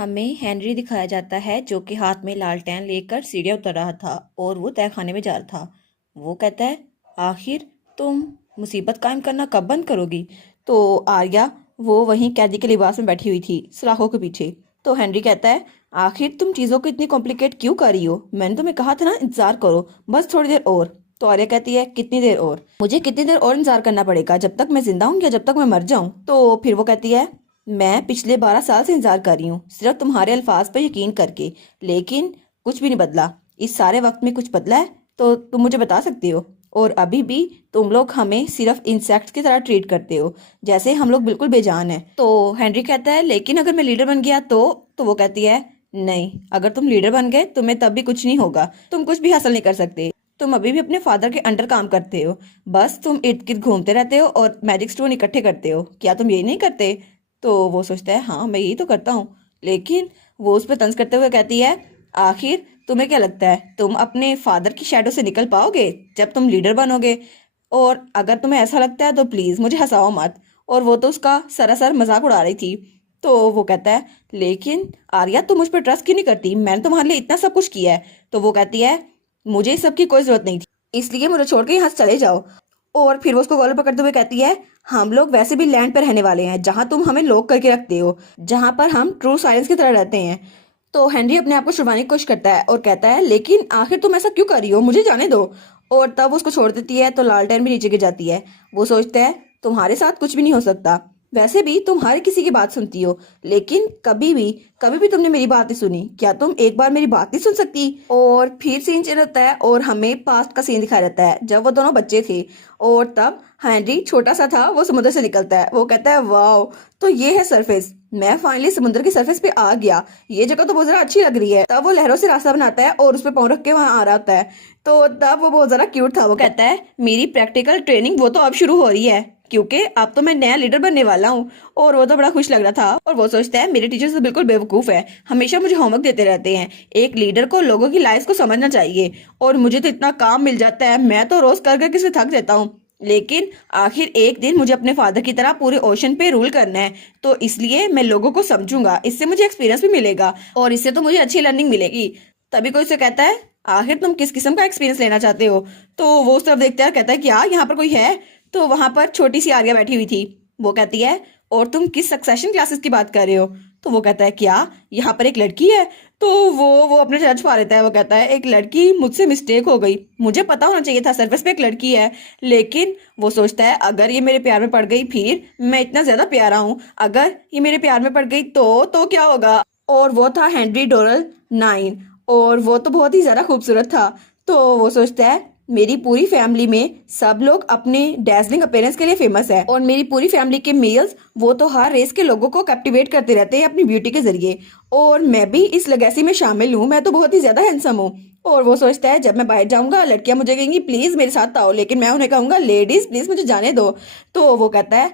हमें हेनरी दिखाया जाता है जो कि हाथ में लालटेन लेकर सीढ़ियाँ उतर रहा था और वो तय खाने में जा रहा था। वो कहता है, आखिर तुम मुसीबत कायम करना कब बंद करोगी? तो आर्या वो वहीं कैदी के लिबास में बैठी हुई थी सलाखों के पीछे। तो हेनरी कहता है, आखिर तुम चीज़ों को इतनी कॉम्प्लिकेट क्यों कर रही हो? मैंने तुम्हें कहा था ना इंतजार करो, बस थोड़ी देर और। तो आर्या कहती है, कितनी देर और? मुझे कितनी देर और इंतजार करना पड़ेगा, जब तक मैं जिंदा हूँ या जब तक मैं मर जाऊँ? तो फिर वो कहती है, मैं पिछले 12 साल से इंतजार कर रही हूँ सिर्फ तुम्हारे अल्फाज पर यकीन करके, लेकिन कुछ भी नहीं बदला। इस सारे वक्त में कुछ बदला है तो तुम मुझे बता सकते हो? और अभी भी तुम लोग हमें सिर्फ इंसेक्ट्स की तरह ट्रीट करते हो, जैसे हम लोग बिल्कुल बेजान हैं। तो हेनरी कहता है, लेकिन अगर मैं लीडर बन गया तो वो कहती है, नहीं, अगर तुम लीडर बन गए तुम्हें तब भी कुछ नहीं होगा, तुम कुछ भी हासिल नहीं कर सकते। तुम अभी भी अपने फादर के अंडर काम करते हो, बस तुम इर्द गिर्द घूमते रहते हो और मैजिक स्टोन इकट्ठे करते हो। क्या तुम यही नहीं करते? तो वो सोचता है, हाँ मैं यही तो करता हूँ। लेकिन वो उस पर तंज करते हुए कहती है, आखिर तुम्हें क्या लगता है तुम अपने फादर की शैडो से निकल पाओगे जब तुम लीडर बनोगे? और अगर तुम्हें ऐसा लगता है तो प्लीज मुझे हंसाओ मत। और वो तो उसका सरासर मजाक उड़ा रही थी। तो वो कहता है, लेकिन आर्या तुम मुझ पर ट्रस्ट क्यों नहीं करती? मैंने तुम्हारे लिए इतना सब कुछ किया है। तो वो कहती है, मुझे इस सब की कोई जरूरत नहीं थी, इसलिए मुझे छोड़ के यहाँ से चले जाओ। और फिर वो उसको गॉलर पकड़ते हुए कहती है, हम लोग वैसे भी लैंड पर रहने वाले हैं जहां तुम हमें लॉक करके रखते हो, जहां पर हम ट्रू साइलेंस की तरह रहते हैं। तो हेनरी अपने आप को छुड़वाने की कोशिश करता है और कहता है, लेकिन आखिर तुम ऐसा क्यों कर रही हो? मुझे जाने दो। और तब उसको छोड़ देती है तो लालटेन भी नीचे गिर जाती है। वो सोचता है, तुम्हारे साथ कुछ भी नहीं हो सकता। वैसे भी तुम हर किसी की बात सुनती हो, लेकिन कभी भी तुमने मेरी बात नहीं सुनी। क्या तुम एक बार मेरी बात नहीं सुन सकती? और फिर सीन चेंज होता है और हमें पास्ट का सीन दिखाया जाता है जब वो दोनों बच्चे थे। और तब हेनरी छोटा सा था, वो समुद्र से निकलता है। वो कहता है, वाह, तो ये है सरफेस, मैं फाइनली समुद्र की सरफेस पे आ गया, ये जगह तो बहुत ज्यादा अच्छी लग रही है। तब वो लहरों से रास्ता बनाता है और उस पर पाँव रख के वहां आ रहा होता है। तो तब वो बहुत ज्यादा क्यूट था। वो कहता है, मेरी प्रैक्टिकल ट्रेनिंग वो तो अब शुरू हो रही है, क्योंकि अब तो मैं नया लीडर बनने वाला हूँ। और वो तो बड़ा खुश लग रहा था और वो सोचता है, मेरे टीचर तो बिल्कुल बेवकूफ है, हमेशा मुझे होमवर्क देते रहते हैं। एक लीडर को लोगों की लाइफ को समझना चाहिए, और मुझे तो इतना काम मिल जाता है, मैं तो रोज कर कर किसी थक जाता हूँ। लेकिन आखिर एक दिन मुझे अपने फादर की तरह पूरे ओशन पे रूल करना है, तो इसलिए मैं लोगों को समझूंगा, इससे मुझे एक्सपीरियंस भी मिलेगा और इससे तो मुझे अच्छी लर्निंग मिलेगी। तभी कोई उसे कहता है, आखिर तुम किस किस्म का एक्सपीरियंस लेना चाहते हो? तो वो उस तरफ देखता है, कहता है, क्या यहाँ पर कोई है? तो वहां पर छोटी सी आर्या बैठी हुई थी। वो कहती है, और तुम किस सक्सेशन क्लासेस की बात कर रहे हो? तो वो कहता है, क्या यहाँ पर एक लड़की है? तो वो अपने सर छुपा लेता है। वो कहता है, एक लड़की, मुझसे मिस्टेक हो गई, मुझे पता होना चाहिए था सरफेस पे एक लड़की है। लेकिन वो सोचता है, अगर ये मेरे प्यार में पड़ गई, फिर मैं इतना ज्यादा प्यारा हूँ, अगर ये मेरे प्यार में पड़ गई तो क्या होगा? और वो था हेनरी डोरल 9, और वो तो बहुत ही ज्यादा खूबसूरत था। तो वो सोचता है, मेरी पूरी फैमिली में सब लोग अपने डैजलिंग अपीयरेंस के लिए फेमस है, और मेरी पूरी फैमिली के मेल्स वो तो हर रेस के लोगों को कैप्टिवेट करते रहते हैं अपनी ब्यूटी के जरिए, और मैं भी इस लेगेसी में शामिल हूँ, मैं तो बहुत ही ज्यादा हैंडसम हूँ। और वो सोचता है, जब मैं बाहर जाऊंगा लड़कियां मुझे कहेंगी प्लीज मेरे साथ आओ, लेकिन मैं उन्हें कहूंगा, लेडीज प्लीज मुझे जाने दो। तो वो कहता है,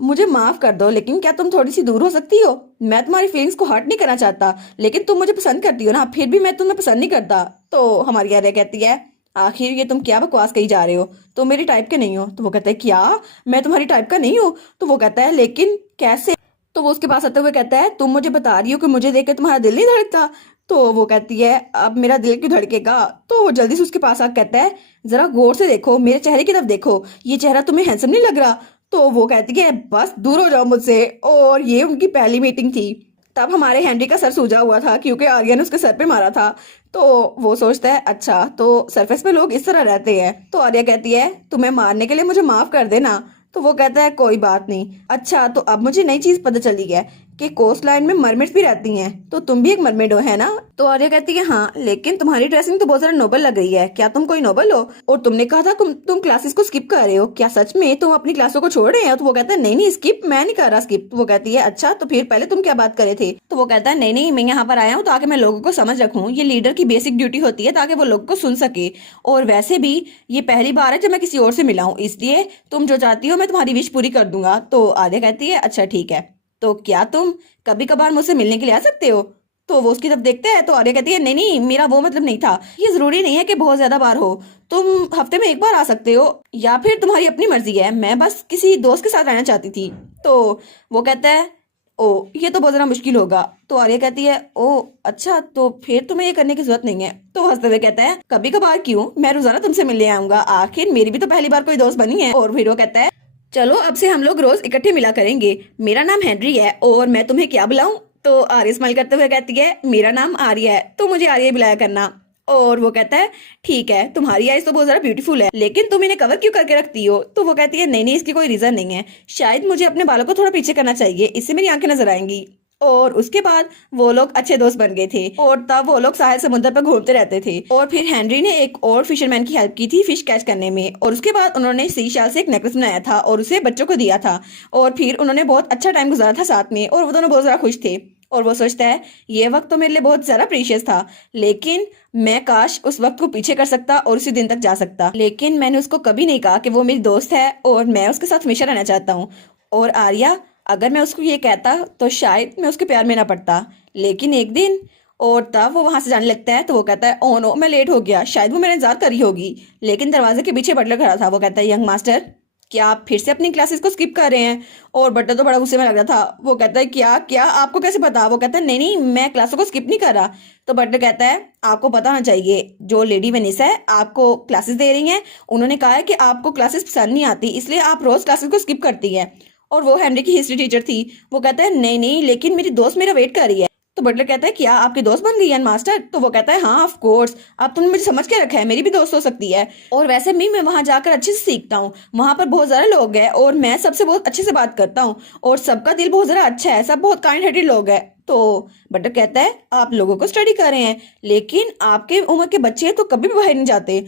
मुझे माफ कर दो, लेकिन क्या तुम थोड़ी सी दूर हो सकती हो? मैं तुम्हारी फीलिंग्स को हर्ट नहीं करना चाहता, लेकिन तुम मुझे पसंद करती हो ना, फिर भी मैं तुम्हें पसंद नहीं करता। तो हमारी आर्या कहती है, आखिर ये तुम क्या बकवास कही जा रहे हो, तुम मेरी टाइप के नहीं हो। तो वो कहता है, क्या मैं तुम्हारी टाइप का नहीं हूँ? तो वो कहता है, लेकिन कैसे? तो वो उसके पास आते हुए कहता है, तुम मुझे बता रही हो कि मुझे देख के तुम्हारा दिल नहीं धड़कता? तो वो कहती है, अब मेरा दिल क्यों धड़केगा? तो वो जल्दी से उसके पास आकर कहता है, जरा गौर से देखो, मेरे चेहरे की तरफ देखो, ये चेहरा तुम्हें हैंडसम नहीं लग रहा? तो वो कहती है, बस दूर हो जाओ मुझसे। और ये उनकी पहली मीटिंग थी। तब हमारे हेनरी का सर सूजा हुआ था क्योंकि आर्या ने उसके सर पे मारा था। तो वो सोचता है, अच्छा तो सरफेस पे लोग इस तरह रहते हैं। तो आर्या कहती है, तुम्हें मारने के लिए मुझे माफ कर देना। तो वो कहता है, कोई बात नहीं। अच्छा, तो अब मुझे नई चीज पता चली है कि कोस्ट लाइन में मरमेड्स भी रहती हैं, तो तुम भी एक मरमेड हो, है ना? तो आर्या कहती है, हाँ, लेकिन तुम्हारी ड्रेसिंग तो बहुत ज्यादा नोबल लग रही है, क्या तुम कोई नोबल हो? और तुमने कहा था तुम क्लासेस को स्किप कर रहे हो, क्या सच में तुम अपनी क्लासों को छोड़ रहे हैं? तो वो कहता है, नहीं नहीं स्किप मैं नहीं कर रहा स्किप। तो वो कहती है, अच्छा तो फिर पहले तुम क्या बात कर रहे थे? तो वो कहता है, नहीं नहीं, मैं यहाँ पर आया हूँ ताकि मैं लोगों को समझ रखूँ, ये लीडर की बेसिक ड्यूटी होती है ताकि वो लोगों को सुन सके। और वैसे भी ये पहली बार है जब मैं किसी और से मिला हूँ, इसलिए तुम जो चाहती हो मैं तुम्हारी विश पूरी कर दूंगा। तो आर्या कहती है, अच्छा ठीक है, तो क्या तुम कभी कभार मुझसे मिलने के लिए आ सकते हो? तो वो उसकी तरफ देखते हैं। तो आर्या कहती है, नहीं नहीं, मेरा वो मतलब नहीं था, ये जरूरी नहीं है कि बहुत ज्यादा बार हो, तुम हफ्ते में एक बार आ सकते हो, या फिर तुम्हारी अपनी मर्जी है, मैं बस किसी दोस्त के साथ रहना चाहती थी। तो वो कहता है, ओ, ये तो बहुत ज़्यादा मुश्किल होगा। तो आर्या कहती है, ओ अच्छा, तो फिर तुम्हें ये करने की जरूरत नहीं है। तो हंसते हुए कहता है, कभी कभार क्यों, मैं रोजाना तुमसे मिलने आऊंगा, आखिर मेरी भी तो पहली बार कोई दोस्त बनी है। और फिर वो कहता है, चलो अब से हम लोग रोज इकट्ठे मिला करेंगे, मेरा नाम हेनरी है और मैं तुम्हें क्या बुलाऊं। तो आर्या स्माइल करते हुए कहती है, मेरा नाम आर्या है, तो मुझे आर्या ही बुलाया करना। और वो कहता है, ठीक है, तुम्हारी आईज तो बहुत ज्यादा ब्यूटीफुल है, लेकिन तुम इन्हें कवर क्यों करके रखती हो। तो वो कहती है, नहीं नहीं, इसकी कोई रीजन नहीं है, शायद मुझे अपने बालों को थोड़ा पीछे करना चाहिए, इससे मेरी आंखें नजर आएंगी। और उसके बाद वो लोग अच्छे दोस्त बन गए थे और तब वो लोग साहिल समुद्र पर घूमते रहते थे। और फिर हेनरी ने एक और फिशरमैन की हेल्प की थी फिश कैच करने में, और उसके बाद उन्होंने सी शाल से एक नेकलेस बनाया था और उसे बच्चों को दिया था। और फिर उन्होंने बहुत अच्छा टाइम गुजारा था साथ में, और वो दोनों बहुत ज्यादा खुश थे। और वो सोचता है, ये वक्त तो मेरे लिए बहुत ज्यादा प्रीशियस था, लेकिन मैं काश उस वक्त को पीछे कर सकता और उसी दिन तक जा सकता, लेकिन मैंने उसको कभी नहीं कहा कि वो मेरी दोस्त है और मैं उसके साथ हमेशा रहना चाहता हूँ। और आर्या, अगर मैं उसको ये कहता तो शायद मैं उसके प्यार में ना पड़ता। लेकिन एक दिन, और तब वो वहां से जाने लगता है तो वो कहता है, ओ नो, मैं लेट हो गया, शायद वो मेरा इंतजार कर रही होगी। लेकिन दरवाजे के पीछे बटलर खड़ा था। वो कहता है, यंग मास्टर, क्या आप फिर से अपनी क्लासेस को स्किप कर रहे हैं। और बटलर तो बड़ा गुस्से में लग रहा था। वो कहता है, क्या क्या आपको कैसे पता। वो कहता है, नहीं नहीं, मैं क्लासों को स्किप नहीं कर रहा। तो बटलर कहता है, आपको पता होना चाहिए, जो लेडी वेनिस है आपको क्लासेस दे रही हैं, उन्होंने कहा है कि आपको क्लासेस पसंद नहीं आती, इसलिए आप रोज क्लासेस को स्किप करती हैं। और वो हेनरी की हिस्ट्री टीचर थी। वो कहता है, नहीं नहीं, लेकिन मेरी दोस्त मेरा वेट कर रही है। तो बटलर कहता है, क्या आपकी दोस्त बन गई है मास्टर। तो वो कहता है, हाँ ऑफ कोर्स, अब तुमने मुझे समझ के रखा है, मेरी भी दोस्त हो सकती है। और वैसे भी मैं वहां जाकर अच्छे से सीखता हूँ, वहां पर बहुत सारे लोग हैं और मैं सबसे बहुत अच्छे से बात करता हूँ और सबका दिल बहुत ज्यादा अच्छा है, सब बहुत काइंड हार्टेड लोग हैं। तो बटलर कहता है, आप लोगों को स्टडी कर रहे हैं, लेकिन आपके उम्र के बच्चे तो कभी भी बाहर नहीं जाते,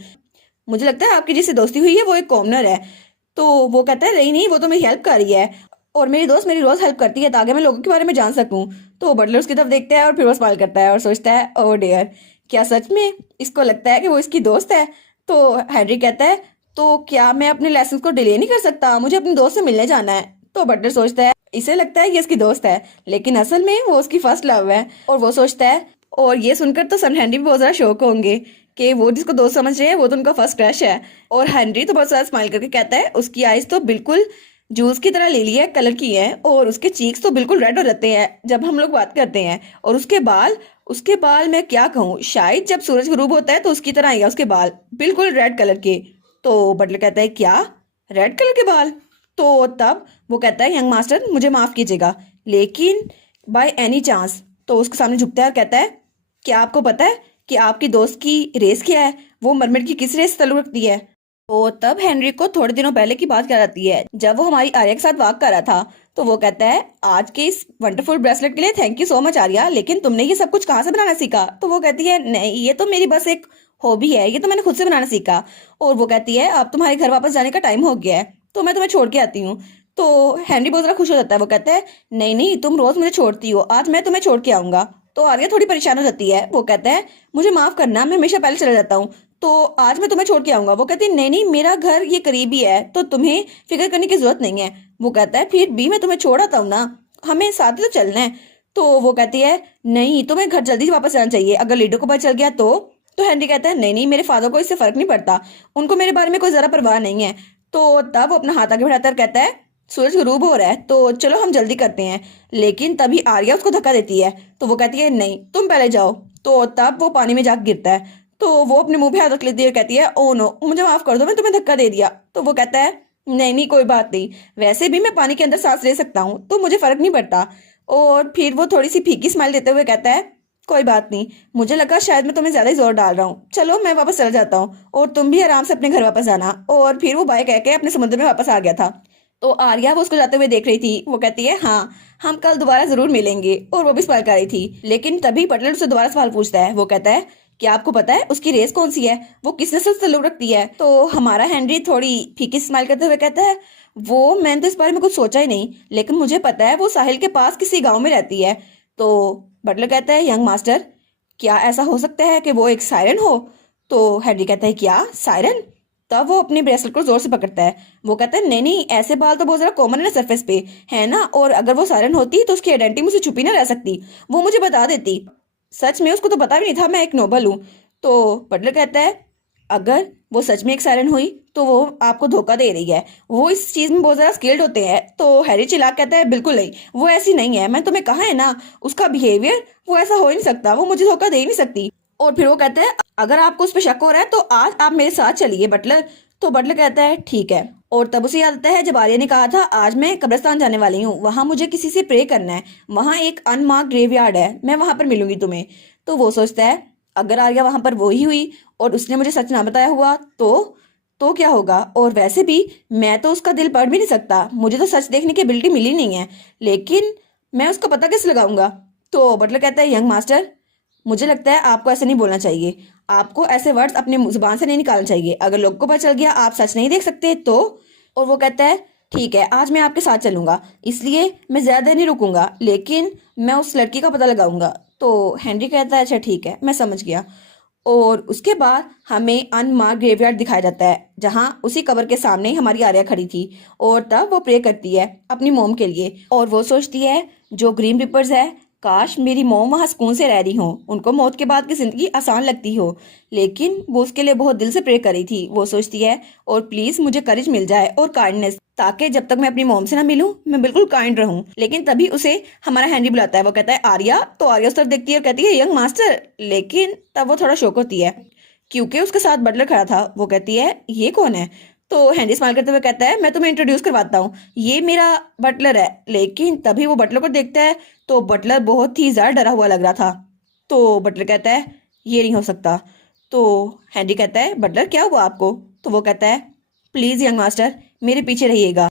मुझे लगता है आपकी जिससे दोस्ती हुई है वो एक कॉमनर है। तो वो कहता है, नहीं नहीं, वो तो मेरी हेल्प कर रही है और मेरी दोस्त मेरी रोज हेल्प करती है ताकि मैं लोगों के बारे में जान सकूं। तो बटलर उसकी तरफ देखता है और फिर वो स्माइल करता है और सोचता है, ओह डियर, क्या सच में इसको लगता है कि वो इसकी दोस्त है। तो हैरी कहता है, तो क्या मैं अपने लेसन को डिले नहीं कर सकता, मुझे अपनी दोस्त से मिलने जाना है। तो बटलर सोचता है, इसे लगता है ये इसकी दोस्त है, लेकिन असल में वो उसकी फर्स्ट लव है। और वो सोचता है, और ये सुनकर तो सन हैंडी भी बहुत ज्यादा शौक होंगे कि वो जिसको दोस्त समझ रहे हैं वो तो उनका फर्स्ट क्रश है। और हेनरी तो बहुत सारा स्माइल करके कहता है, उसकी आईज तो बिल्कुल जूस की तरह लिली है कलर की है और उसके चीक्स तो बिल्कुल रेड हो जाते हैं जब हम लोग बात करते हैं। और उसके बाल मैं क्या कहूँ, शायद जब सूरज गुरूब होता है तो उसकी तरह ही है उसके बाल, बिल्कुल रेड कलर के। तो बटलर कहता है, क्या रेड कलर के बाल। तो तब वो कहता है, यंग मास्टर मुझे माफ कीजिएगा, लेकिन बाय एनी चांस। तो उसके सामने झुकता है और कहता है, क्या आपको पता है कि आपकी दोस्त की रेस क्या है, वो मरमेड की किस रेस से ताल्लुक रखती है। तो तब हेनरी को थोड़े दिनों पहले की बात याद आती है जब वो हमारी आर्या के साथ वॉक कर रहा था। तो वो कहता है, आज के इस वंडरफुल ब्रेसलेट के लिए thank you so much Arya, लेकिन तुमने ये सब कुछ कहाँ से बनाना सीखा। तो वो कहती है, नहीं ये तो मेरी बस एक हॉबी है, ये तो मैंने खुद से बनाना सीखा। और वो कहती है, अब तुम्हारे घर वापस जाने का टाइम हो गया है, तो मैं तुम्हें छोड़ के आती हूँ। तो हेनरी बहुत ज्यादा खुश हो जाता है। वो कहता है, नहीं नहीं, तुम रोज मुझे छोड़ती हो, आज मैं तुम्हें छोड़ के आऊंगा। तो आर्या थोड़ी परेशान हो जाती है। वो कहता है, मुझे माफ करना, मैं हमेशा पहले चला जाता हूँ, तो आज मैं तुम्हें छोड़ के आऊंगा। वो कहती है, नहीं नहीं, मेरा घर ये करीब ही है, तो तुम्हें फिक्र करने की जरूरत नहीं है। वो कहता है, फिर भी मैं तुम्हें छोड़ आता हूँ ना, हमें साथ ही तो चलना है। तो वो कहती है, नहीं, तुम्हें घर जल्दी से वापस जाना चाहिए, अगर लीडो को पता चल गया तो हेनरी कहता है, नहीं नहीं, मेरे फादर को इससे फर्क नहीं पड़ता, उनको मेरे बारे में कोई जरा परवाह नहीं है। तो तब वो अपना हाथ आगे बढ़ाता कहता है, सूरज गुरूब हो रहा है, तो चलो हम जल्दी करते हैं। लेकिन तभी आर्या उसको धक्का देती है। तो वो कहती है, नहीं तुम पहले जाओ। तो तब वो पानी में जाकर गिरता है। तो वो अपने मुंह पे हाथ रख लेती है और कहती है, ओ नो, मुझे माफ कर दो, मैं तुम्हें धक्का दे दिया। तो वो कहता है, नहीं नहीं, कोई बात नहीं, वैसे भी मैं पानी के अंदर सांस ले सकता हूँ, तो मुझे फर्क नहीं पड़ता। और फिर वो थोड़ी सी फीकी स्माइल देते हुए कहता है, कोई बात नहीं, मुझे लगा शायद मैं तुम्हें ज्यादा ही जोर डाल रहा हूँ, चलो मैं वापस चला जाता हूँ और तुम भी आराम से अपने घर वापस आना। और फिर वो बाय कह के अपने समुद्र में वापस आ गया था। तो आर्या वो उसको जाते हुए देख रही थी। वो कहती है, हाँ हम कल दोबारा जरूर मिलेंगे। और वो भी सवाल कर रही थी। लेकिन तभी बटलर उससे दोबारा सवाल पूछता है। वो कहता है, क्या आपको पता है उसकी रेस कौन सी है, वो किस नस्ल से ताल्लुक रखती है। तो हमारा हेनरी थोड़ी फीकी स्माइल करते हुए कहता है, वो मैंने तो इस बारे में कुछ सोचा ही नहीं, लेकिन मुझे पता है वो साहिल के पास किसी गाँव में रहती है। तो बटलर कहता है, यंग मास्टर, क्या ऐसा हो सकता है कि वो एक सायरन हो। तो हेनरी कहता है, क्या सायरन। तब वो अपने ब्रेसलेट को जोर से पकड़ता है। वो कहता है, नहीं नहीं, ऐसे बाल तो बहुत ज्यादा कॉमन है ना सरफेस पे, है ना, और अगर वो सायरन होती तो उसकी आइडेंटिटी मुझे छुपी ना रह सकती, वो मुझे बता देती। सच में उसको तो पता भी नहीं था मैं एक नोबल हूँ। तो बटलर कहता है, अगर वो सच में एक सायरन हुई तो वो आपको धोखा दे रही है, वो इस चीज में बहुत ज्यादा स्किल्ड होते हैं। तो हैरी चिल्ला कहता है बिल्कुल नहीं, वो ऐसी नहीं है, मैं तुम्हें कहा है ना, उसका बिहेवियर वो ऐसा हो ही नहीं सकता, वो मुझे धोखा दे ही नहीं सकती। और फिर वो कहता है अगर आपको उस पर शक हो रहा है तो आज आप मेरे साथ चलिए बटलर। तो बटलर कहता है ठीक है। और तब उसे याद आता है जब आर्या ने कहा था आज मैं कब्रिस्तान जाने वाली हूँ, वहां मुझे किसी से प्रे करना है, वहां एक अनमार्क्ड ग्रेवयार्ड है, मैं वहां पर मिलूंगी तुम्हें। तो वो सोचता है अगर आर्या वहां पर वो ही हुई और उसने मुझे सच ना बताया हुआ तो क्या होगा। और वैसे भी मैं तो उसका दिल पढ़ भी नहीं सकता, मुझे तो सच देखने की एबिलिटी मिली नहीं है, लेकिन मैं उसका पता कैसे लगाऊंगा। तो बटलर कहता है यंग मास्टर, मुझे लगता है आपको ऐसे नहीं बोलना चाहिए, आपको ऐसे वर्ड्स अपने जुबान से नहीं निकालना चाहिए, अगर लोगों को पता चल गया आप सच नहीं देख सकते तो। और वो कहता है ठीक है आज मैं आपके साथ चलूंगा, इसलिए मैं ज्यादा नहीं रुकूंगा, लेकिन मैं उस लड़की का पता लगाऊंगा। तो हेनरी कहता है अच्छा ठीक है मैं समझ गया। और उसके बाद हमें अनमार्क ग्रेवयार्ड दिखाया जाता है जहां उसी कबर के सामने ही हमारी आर्या खड़ी थी। और तब वो प्रे करती है अपनी मोम के लिए, और वो सोचती है जो ग्रीन रिपर्स है, काश मेरी मोम वहां सुकून से रह रही हो, उनको मौत के बाद की जिंदगी आसान लगती हो, लेकिन वो उसके लिए बहुत दिल से प्रे करी थी। वो सोचती है और प्लीज मुझे करेज मिल जाए और काइंडनेस, ताकि जब तक मैं अपनी मोम से ना मिलूं मैं बिल्कुल काइंड रहूं। लेकिन तभी उसे हमारा हैंडी बुलाता है, वो कहता है आर्या। तो आर्या उस तरफ देखती है और कहती है यंग मास्टर, लेकिन तब वो थोड़ा शॉक होती है क्योंकि उसके साथ बटलर खड़ा था। वो कहती है ये कौन है। तो हैंडी स्माइल करते हुए कहता है मैं तुम्हें इंट्रोड्यूस करवाता हूँ, ये मेरा बटलर है। लेकिन तभी वो बटलर को देखता है तो बटलर बहुत ही ज्यादा डरा हुआ लग रहा था। तो बटलर कहता है ये नहीं हो सकता। तो हैंडी कहता है बटलर क्या हुआ आपको। तो वो कहता है प्लीज यंग मास्टर मेरे पीछे रहिएगा,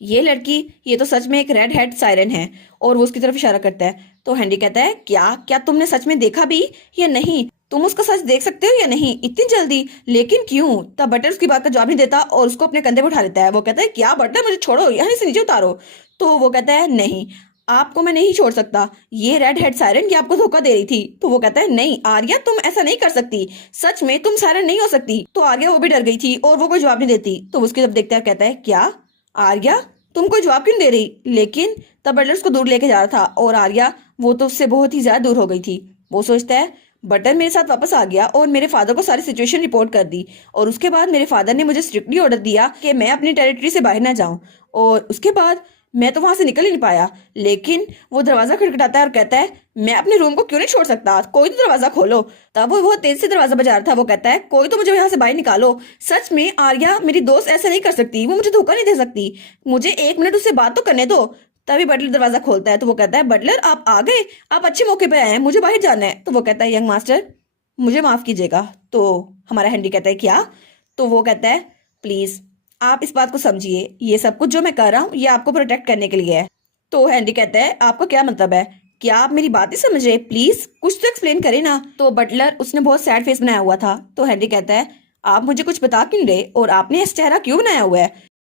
ये लड़की ये तो सच में एक रेड हेड सायरन है। और वो उसकी तरफ इशारा करता है। तो हैंडी कहता है क्या क्या तुमने सच में देखा भी या नहीं, तुम उसका सच देख सकते हो या नहीं इतनी जल्दी, लेकिन क्यों। तब बटलर उसकी बात का जवाब नहीं देता और उसको अपने कंधे पर उठा लेता है। वो कहता है क्या बटलर मुझे छोड़ो, यहाँ से नीचे उतारो। तो वो कहता है नहीं आपको मैं नहीं छोड़ सकता, ये रेड हेड सायरन ये आपको धोखा दे रही थी। तो वो कहता है नहीं आर्या तुम ऐसा नहीं कर सकती, सच में तुम सायरन नहीं हो सकती। तो आर्या वो भी डर गई थी और वो कोई जवाब नहीं देती। तो उसकी तरफ देखता है कहता है क्या आर्या तुम कोई जवाब क्यों नहीं दे रही। लेकिन तब बटलर उसको दूर लेके जा रहा था और आर्या वो तो उससे बहुत ही ज्यादा दूर हो गई थी। वो सोचता है बटलर मेरे साथ वापस आ गया और मेरे फादर को सारी सिचुएशन रिपोर्ट कर दी, और उसके बाद मेरे फादर ने मुझे स्ट्रिक्टली ऑर्डर दिया कि मैं अपनी टेरिटरी से बाहर ना जाऊं। और उसके बाद मैं तो वहां से निकल ही नहीं पाया, लेकिन वो दरवाजा खटखटाता है और कहता है मैं अपने रूम को क्यों नहीं छोड़ सकता, कोई तो दरवाजा खोलो। तब वो बहुत तेज से दरवाजा बजा रहा था। वो कहता है कोई तो मुझे यहाँ से बाहर निकालो, सच में आर्या मेरी दोस्त ऐसा नहीं कर सकती, वो मुझे धोखा नहीं दे सकती, मुझे एक मिनट उससे बात तो करने दो। तभी बटलर दरवाजा खोलता है। तो वो कहता है बटलर आप आ गए, आप अच्छे मौके पे आए हैं, मुझे बाहर जाना है। तो वो कहता है यंग मास्टर मुझे माफ कीजिएगा। तो हमारा हैंडी कहता है क्या। तो वो कहता है प्लीज आप इस बात को समझिए, ये सब कुछ जो मैं कर रहा हूँ ये आपको प्रोटेक्ट करने के लिए है। तो हैंडी कहता है आपका क्या मतलब है, क्या आप मेरी बात ही समझ रहे, प्लीज कुछ तो एक्सप्लेन करें ना। तो बटलर उसने बहुत सैड फेस बनाया हुआ था। तो हैंडी कहता है आप मुझे कुछ बता क्यों नहीं रहे और आपने इस चेहरा क्यों बनाया हुआ है।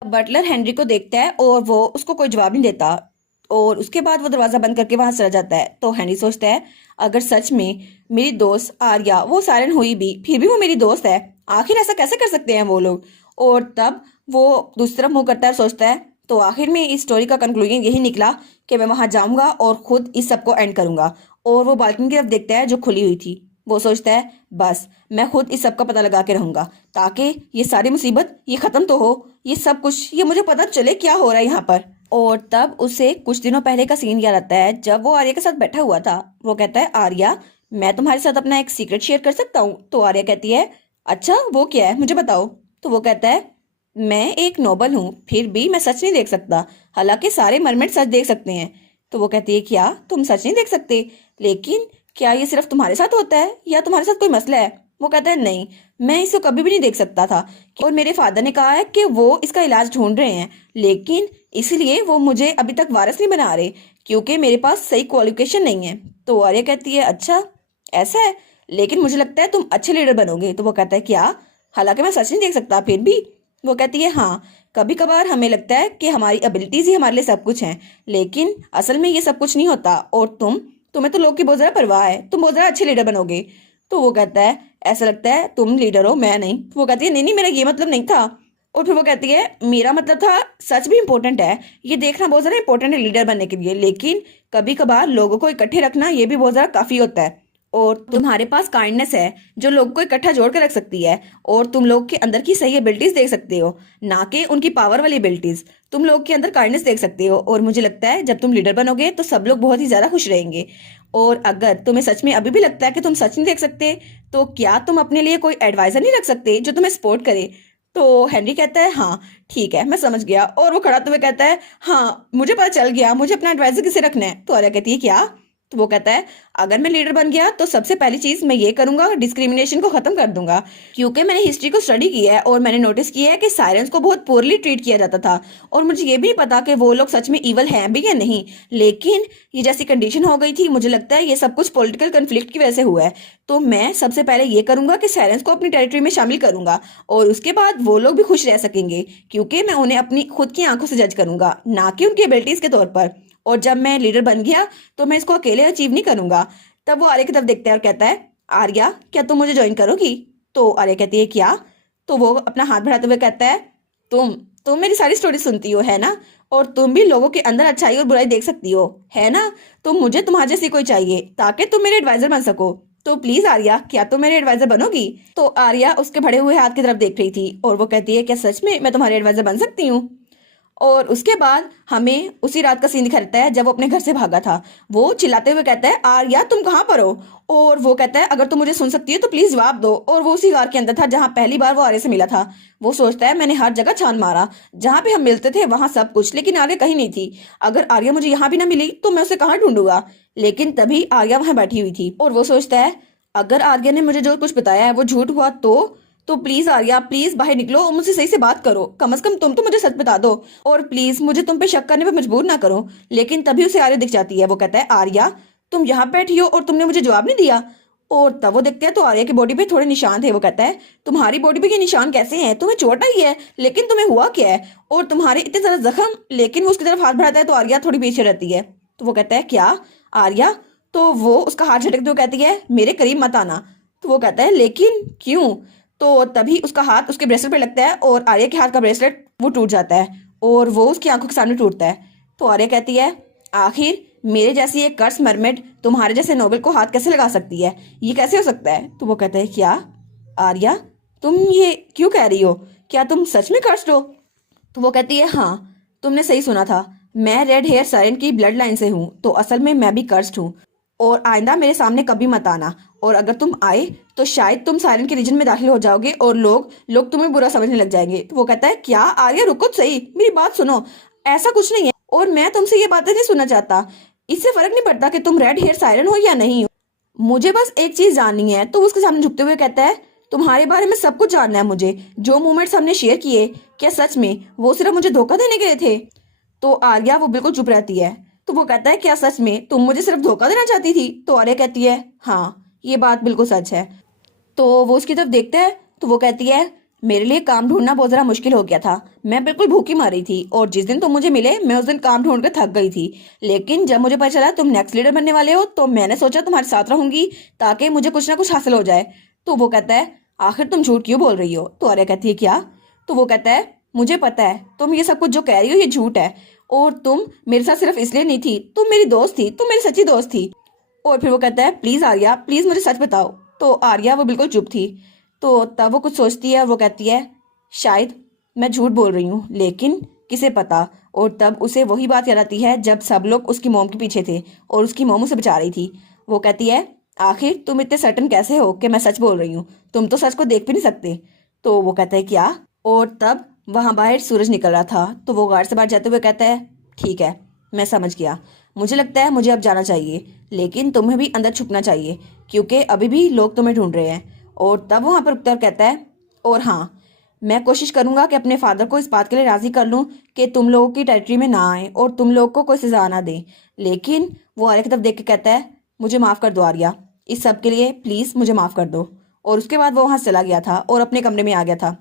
बटलर हेनरी को देखता है और वो उसको कोई जवाब नहीं देता, और उसके बाद वो दरवाजा बंद करके वहां चला जाता है। तो हेनरी सोचता है अगर सच में मेरी दोस्त आर्या वो सायरन हुई भी फिर भी वो मेरी दोस्त है, आखिर ऐसा कैसे कर सकते हैं वो लोग। और तब वो दूसरी तरफ मुंह करता है, सोचता है तो आखिर में इस स्टोरी का कंक्लूजन यही निकला कि मैं वहां जाऊंगा और खुद इस सबको एंड करूंगा। और वो बालकनी की तरफ देखता है जो खुली हुई थी। वो सोचता है बस मैं खुद इस सब का पता लगा के रहूंगा ताकि ये सारी मुसीबत ये खत्म तो हो, ये सब कुछ ये मुझे पता चले क्या हो रहा है यहाँ पर। और तब उसे कुछ दिनों पहले का सीन याद आता है जब वो आर्या के साथ बैठा हुआ था। वो कहता है आर्या मैं तुम्हारे साथ अपना एक सीक्रेट शेयर कर सकता हूँ। तो आर्या कहती है अच्छा वो क्या है मुझे बताओ। तो वो कहता है मैं एक नोबल हूँ फिर भी मैं सच नहीं देख सकता, हालांकि सारे मरमेड सच देख सकते हैं। तो वो कहती है क्या तुम सच नहीं देख सकते, लेकिन क्या ये सिर्फ तुम्हारे साथ होता है या तुम्हारे साथ कोई मसला है। वो कहता है नहीं मैं इसको कभी भी नहीं देख सकता था, और मेरे फादर ने कहा है कि वो इसका इलाज ढूंढ रहे हैं, लेकिन इसलिए वो मुझे अभी तक वारिस नहीं बना रहे क्योंकि मेरे पास सही क्वालिफिकेशन नहीं है। तो आर्या कहती है अच्छा ऐसा है, लेकिन मुझे लगता है तुम अच्छे लीडर बनोगे। तो वो कहता है क्या, हालांकि मैं सच नहीं देख सकता फिर भी। वो कहती है हाँ कभी कभार हमें लगता है कि हमारी एबिलिटीज ही हमारे लिए सब कुछ हैं, लेकिन असल में ये सब कुछ नहीं होता, और तुम्हें तो लोग की बहुत ज्यादा परवाह है, तुम बहुत ज्यादा अच्छे लीडर बनोगे। तो वो कहता है ऐसा लगता है तुम लीडर हो मैं नहीं। तो वो कहती है नहीं नहीं मेरा ये मतलब नहीं था। और फिर वो कहती है मेरा मतलब था सच भी इम्पोर्टेंट है, ये देखना बहुत ज्यादा इंपॉर्टेंट है लीडर बनने के लिए, लेकिन कभी कभार लोगों को इकट्ठे रखना ये भी बहुत ज्यादा काफी होता है। और तुम्हारे पास काइंडनेस है जो लोग को इकट्ठा जोड़ कर रख सकती है, और तुम लोग के अंदर की सही एबिलिटीज देख सकते हो, ना कि उनकी पावर वाली एबिलिटीज। तुम लोग के अंदर काइंडनेस देख सकते हो, और मुझे लगता है जब तुम लीडर बनोगे तो सब लोग बहुत ही ज्यादा खुश रहेंगे। और अगर तुम्हें सच में अभी भी लगता है कि तुम सच नहीं देख सकते, तो क्या तुम अपने लिए कोई एडवाइजर नहीं रख सकते जो तुम्हें सपोर्ट करे? तो हेनरी कहता है हाँ ठीक है, मैं समझ गया। और वो खड़ा हुए कहता है हाँ मुझे पता चल गया, मुझे अपना एडवाइजर किसे रखना है। तो आर्या कहती है क्या? तो वो कहता है अगर मैं लीडर बन गया तो सबसे पहली चीज मैं ये करूंगा, डिस्क्रिमिनेशन को खत्म कर दूंगा। क्योंकि मैंने हिस्ट्री को स्टडी किया है और मैंने नोटिस किया है कि साइरेंस को बहुत पोरली ट्रीट किया जाता था, और मुझे ये भी नहीं पता कि वो लोग सच में इवल हैं भी या नहीं। लेकिन ये जैसी कंडीशन हो गई थी, मुझे लगता है ये सब कुछ पॉलिटिकल कंफ्लिक्ट की वजह से हुआ है। तो मैं सबसे पहले ये करूंगा कि साइरेंस को अपनी टेरिटरी में शामिल करूंगा, और उसके बाद वो लोग भी खुश रह सकेंगे, क्योंकि मैं उन्हें अपनी खुद की आंखों से जज करूंगा, ना कि उनकी एबिलिटीज के तौर पर। और जब मैं लीडर बन गया तो मैं इसको अकेले अचीव नहीं करूंगा। तब वो आर्या की तरफ देखता है और कहता है आर्या क्या तुम मुझे ज्वाइन करोगी? तो आर्या कहती है क्या? तो वो अपना हाथ बढ़ाते हुए कहता है तुम तुम मेरी सारी स्टोरी सुनती हो है ना, और तुम भी लोगों के अंदर अच्छाई और बुराई देख सकती हो है ना, तो मुझे तुम्हारे जैसी कोई चाहिए ताकि तुम मेरे एडवाइजर बन सको। तो प्लीज आर्या क्या तुम मेरे एडवाइजर बनोगी? तो आर्या उसके बढ़े हुए हाथ की तरफ देख रही थी और वो कहती है क्या सच में मैं तुम्हारे एडवाइजर बन सकती हूँ? और उसके बाद हमें उसी रात का सीन दिखाता है जब वो अपने घर से भागा था। वो चिल्लाते हुए कहता है आर्या तुम कहाँ पर हो? और वो कहता है अगर तुम मुझे सुन सकती हो तो प्लीज जवाब दो। और वो उसी कार के अंदर था जहाँ पहली बार वो आर्या से मिला था। वो सोचता है मैंने हर जगह छान मारा, जहाँ पे हम मिलते थे वहां सब कुछ, लेकिन आर्या कहीं नहीं थी। अगर आर्या मुझे यहाँ भी ना मिली तो मैं उसे कहाँ ढूंढूंगा? लेकिन तभी आर्या वहां बैठी हुई थी, और वो सोचता है अगर आर्या ने मुझे जो कुछ बताया है वो झूठ हुआ तो प्लीज आर्या प्लीज बाहर निकलो और मुझसे सही से बात करो, कम से कम तुम तो मुझे सच बता दो, और प्लीज मुझे तुम पे शक करने पे मजबूर ना करो। लेकिन तभी उसे आर्या दिख जाती है। वो कहता है आर्या तुम यहाँ बैठी हो और तुमने मुझे जवाब नहीं दिया। और तब वो देखते हैं तो आर्या की बॉडी पे थोड़े निशान थे। वो कहता है तुम्हारी बॉडी पे ये निशान कैसे हैं? तुम्हें चोट आई है लेकिन तुम्हें हुआ क्या है? और तुम्हारे इतने सारे जख्म? लेकिन वो उसकी तरफ हाथ बढ़ाता है तो आर्या थोड़ी पीछे रहती है। तो वो कहता है क्या आर्या? तो वो उसका हाथ झटकते हुए कहती है मेरे करीब मत आना। तो वो कहता है लेकिन क्यों? तो तभी उसका हाथ उसके ब्रेसलेट पे लगता है और आर्या के हाथ का ब्रेसलेट वो टूट जाता है और वो उसकी आंखों के सामने टूटता है। तो आर्या कहती है आखिर मेरे जैसी एक कर्स मरमेड तुम्हारे जैसे नोबल को हाथ कैसे लगा सकती है? ये कैसे हो सकता है? तो वो कहता है क्या आर्या तुम ये क्यों कह रही हो? क्या तुम सच में कर्स्ड हो? तो वो कहती है हाँ तुमने सही सुना था, मैं रेड हेयर साइरेंट की ब्लड लाइन से हूँ, तो असल में मैं भी कर्स्ड हूँ, और आइंदा मेरे सामने कभी मत आना, और अगर तुम आए तो शायद तुम साइरेंट के रीजन में दाखिल हो जाओगे और लोग लोग तुम्हें बुरा समझने लग जाएंगे। तो वो कहता है क्या आर्या रुको तो सही, मेरी बात सुनो, ऐसा कुछ नहीं है और मैं तुमसे ये बातें नहीं सुनना चाहता। इससे फर्क नहीं पड़ता कि तुम रेड हेयर साइरन हो या नहीं हो, मुझे बस एक चीज जाननी है। तो वो उसके सामने झुकते हुए कहता है तुम्हारे बारे में सब कुछ जानना है मुझे, जो मोमेंट्स हमने शेयर किए क्या सच में वो सिर्फ मुझे धोखा देने के लिए थे? तो आर्या वो बिल्कुल चुप रहती है। तो वो कहता है क्या सच में तुम मुझे सिर्फ धोखा देना चाहती थी? तो आर्या कहती है हाँ ये बात बिल्कुल सच है। तो वो उसकी तरफ देखता है तो वो कहती है मेरे लिए काम ढूंढना बहुत जरा मुश्किल हो गया था, मैं बिल्कुल भूखी मर रही थी, और जिस दिन तुम मुझे मिले मैं उस दिन काम ढूंढ कर थक गई थी। लेकिन जब मुझे पता चला तुम नेक्स्ट लीडर बनने वाले हो तो मैंने सोचा तुम्हारे साथ रहूंगी ताकि मुझे कुछ ना कुछ हासिल हो जाए। तो वो कहता है आखिर तुम झूठ क्यों बोल रही हो? तो आर्या कहती है क्या? तो वो कहता है मुझे पता है तुम ये सब कुछ जो कह रही हो ये झूठ है, और तुम मेरे साथ सिर्फ इसलिए नहीं थी, तुम मेरी दोस्त थी, तुम मेरी सच्ची दोस्त थी। और फिर वो कहता है प्लीज आर्या प्लीज मुझे सच बताओ। तो आर्या वो बिल्कुल चुप थी। तो तब वो कुछ सोचती है और वो कहती है शायद मैं झूठ बोल रही हूँ, लेकिन किसे पता। और तब उसे वही बात याद आती है जब सब लोग उसकी मोम के पीछे थे और उसकी मोम उसे बचा रही थी। वो कहती है आखिर तुम इतने सर्टन कैसे हो कि मैं सच बोल रही हूँ? तुम तो सच को देख भी नहीं सकते। तो वो कहता है क्या? और तब वहां बाहर सूरज निकल रहा था। तो वो गार्ड से बाहर जाते हुए कहता है ठीक है मैं समझ गया, मुझे लगता है मुझे अब जाना चाहिए, लेकिन तुम्हें भी अंदर छुपना चाहिए क्योंकि अभी भी लोग तुम्हें ढूंढ रहे हैं। और तब वहां पर उत्तर कहता है और हाँ मैं कोशिश करूंगा कि अपने फादर को इस बात के लिए राजी कर लूं कि तुम लोगों की टेरिटरी में ना आए और तुम लोग को कोई सजा ना दें। लेकिन वो आर्या की तरफ देख के कहता है मुझे माफ कर दो आर्या, इस सब के लिए प्लीज मुझे माफ कर दो। और उसके बाद वो वहां से चला गया था और अपने कमरे में आ गया था।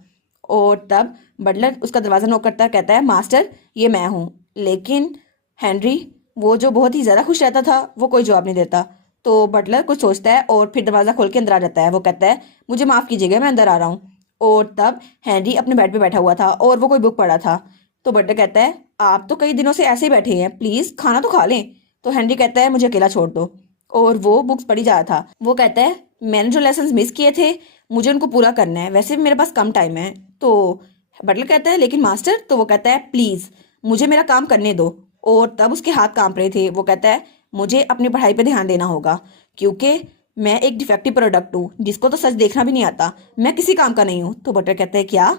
और तब बटलर उसका दरवाजा नॉक करता कहता है मास्टर ये मैं हूँ। लेकिन हेनरी वो जो बहुत ही ज्यादा खुश रहता था वो कोई जवाब नहीं देता। तो बटलर कुछ सोचता है और फिर दरवाजा खोल के अंदर आ जाता है। वो कहता है मुझे माफ कीजिएगा मैं अंदर आ रहा हूँ। और तब हेनरी अपने बेड पे बैठा हुआ था और वो कोई बुक पढ़ा था। तो बटलर कहता है आप तो कई दिनों से ऐसे ही बैठे हैं, प्लीज खाना तो खा लें। तो हेनरी कहता है मुझे अकेला छोड़ दो। और वो बुक्स पढ़ी जा रहा था। वो कहता है मैंने जो लेसन्स मिस किए थे मुझे उनको पूरा करना है, वैसे भी मेरे पास कम टाइम है। तो बटलर कहता है लेकिन मास्टर, तो वो कहता है प्लीज मुझे मेरा काम करने दो। और तब उसके हाथ कांप रहे थे। वो कहता है मुझे अपनी पढ़ाई पे ध्यान देना होगा क्योंकि मैं एक डिफेक्टिव प्रोडक्ट हूँ जिसको तो सच देखना भी नहीं आता, मैं किसी काम का नहीं हूँ। तो बटलर कहता है क्या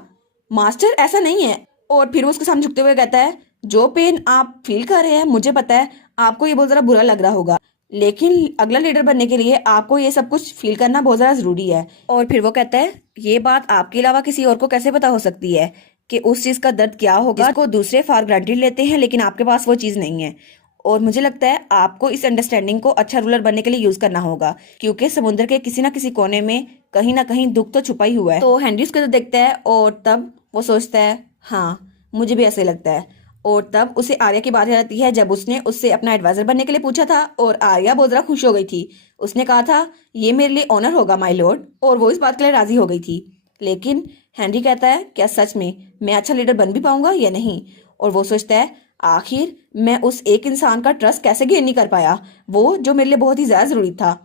मास्टर, ऐसा नहीं है। और फिर वो उसके सामने झुकते हुए कहता है जो पेन आप फील कर रहे हैं मुझे पता है आपको ये बहुत ज़रा बुरा लग रहा होगा, लेकिन अगला लीडर बनने के लिए आपको ये सब कुछ फील करना बहुत ज़्यादा ज़रूरी है। और फिर वो कहता है ये बात आपके अलावा किसी और को कैसे पता हो सकती है कि उस चीज़ का दर्द क्या होगा जिसको दूसरे फॉर ग्रांटेड लेते हैं लेकिन आपके पास वो चीज़ नहीं है। और मुझे लगता है आपको इस अंडरस्टैंडिंग को अच्छा रूलर बनने के लिए यूज करना होगा क्योंकि समुद्र के किसी ना किसी कोने में कहीं ना कहीं दुख तो छुपा ही हुआ है। तो हेनरी उसको तो देखता है और तब वो सोचता है हाँ मुझे भी ऐसे लगता है। और तब उसे आर्या की बात याद आती है जब उसने उससे अपना एडवाइजर बनने के लिए पूछा था और आर्या बहुत ज़्यादा खुश हो गई थी। उसने कहा था ये मेरे लिए ऑनर होगा माय लॉर्ड, और वो इस बात के लिए राजी हो गई थी। लेकिन हेनरी कहता है क्या सच में मैं अच्छा लीडर बन भी पाऊंगा या नहीं। और वो सोचता है आखिर मैं उस एक इंसान का ट्रस्ट कैसे गेन नहीं कर पाया, वो जो मेरे लिए बहुत ही ज़्यादा ज़रूरी था।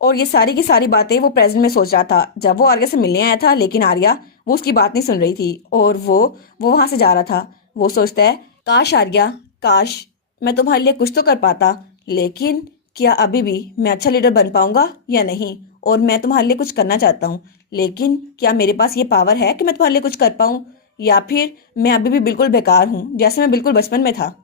और ये सारी की सारी बातें वो प्रेजेंट में सोच रहा था जब वो आर्या से मिलने आया था, लेकिन आर्या वो उसकी बात नहीं सुन रही थी और वो वहां से जा रहा था। वो सोचता है काश आर्या, काश मैं तुम्हारे लिए कुछ तो कर पाता, लेकिन क्या अभी भी मैं अच्छा लीडर बन पाऊंगा या नहीं। और मैं तुम्हारे लिए कुछ करना चाहता हूँ, लेकिन क्या मेरे पास ये पावर है कि मैं तुम्हारे लिए कुछ कर पाऊँ, या फिर मैं अभी भी बिल्कुल बेकार हूँ जैसे मैं बिल्कुल बचपन में था।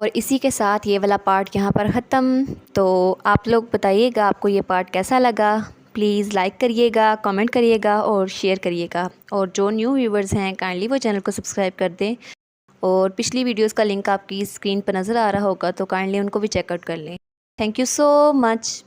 और इसी के साथ ये वाला पार्ट यहाँ पर ख़त्म। तो आप लोग बताइएगा आपको ये पार्ट कैसा लगा। प्लीज़ लाइक करिएगा, कमेंट करिएगा और शेयर करिएगा। और जो न्यू व्यूवर्स हैं काइंडली वो चैनल को सब्सक्राइब कर दें। और पिछली वीडियोस का लिंक आपकी स्क्रीन पर नज़र आ रहा होगा तो काइंडली उनको भी चेकआउट कर लें। Thank you so much.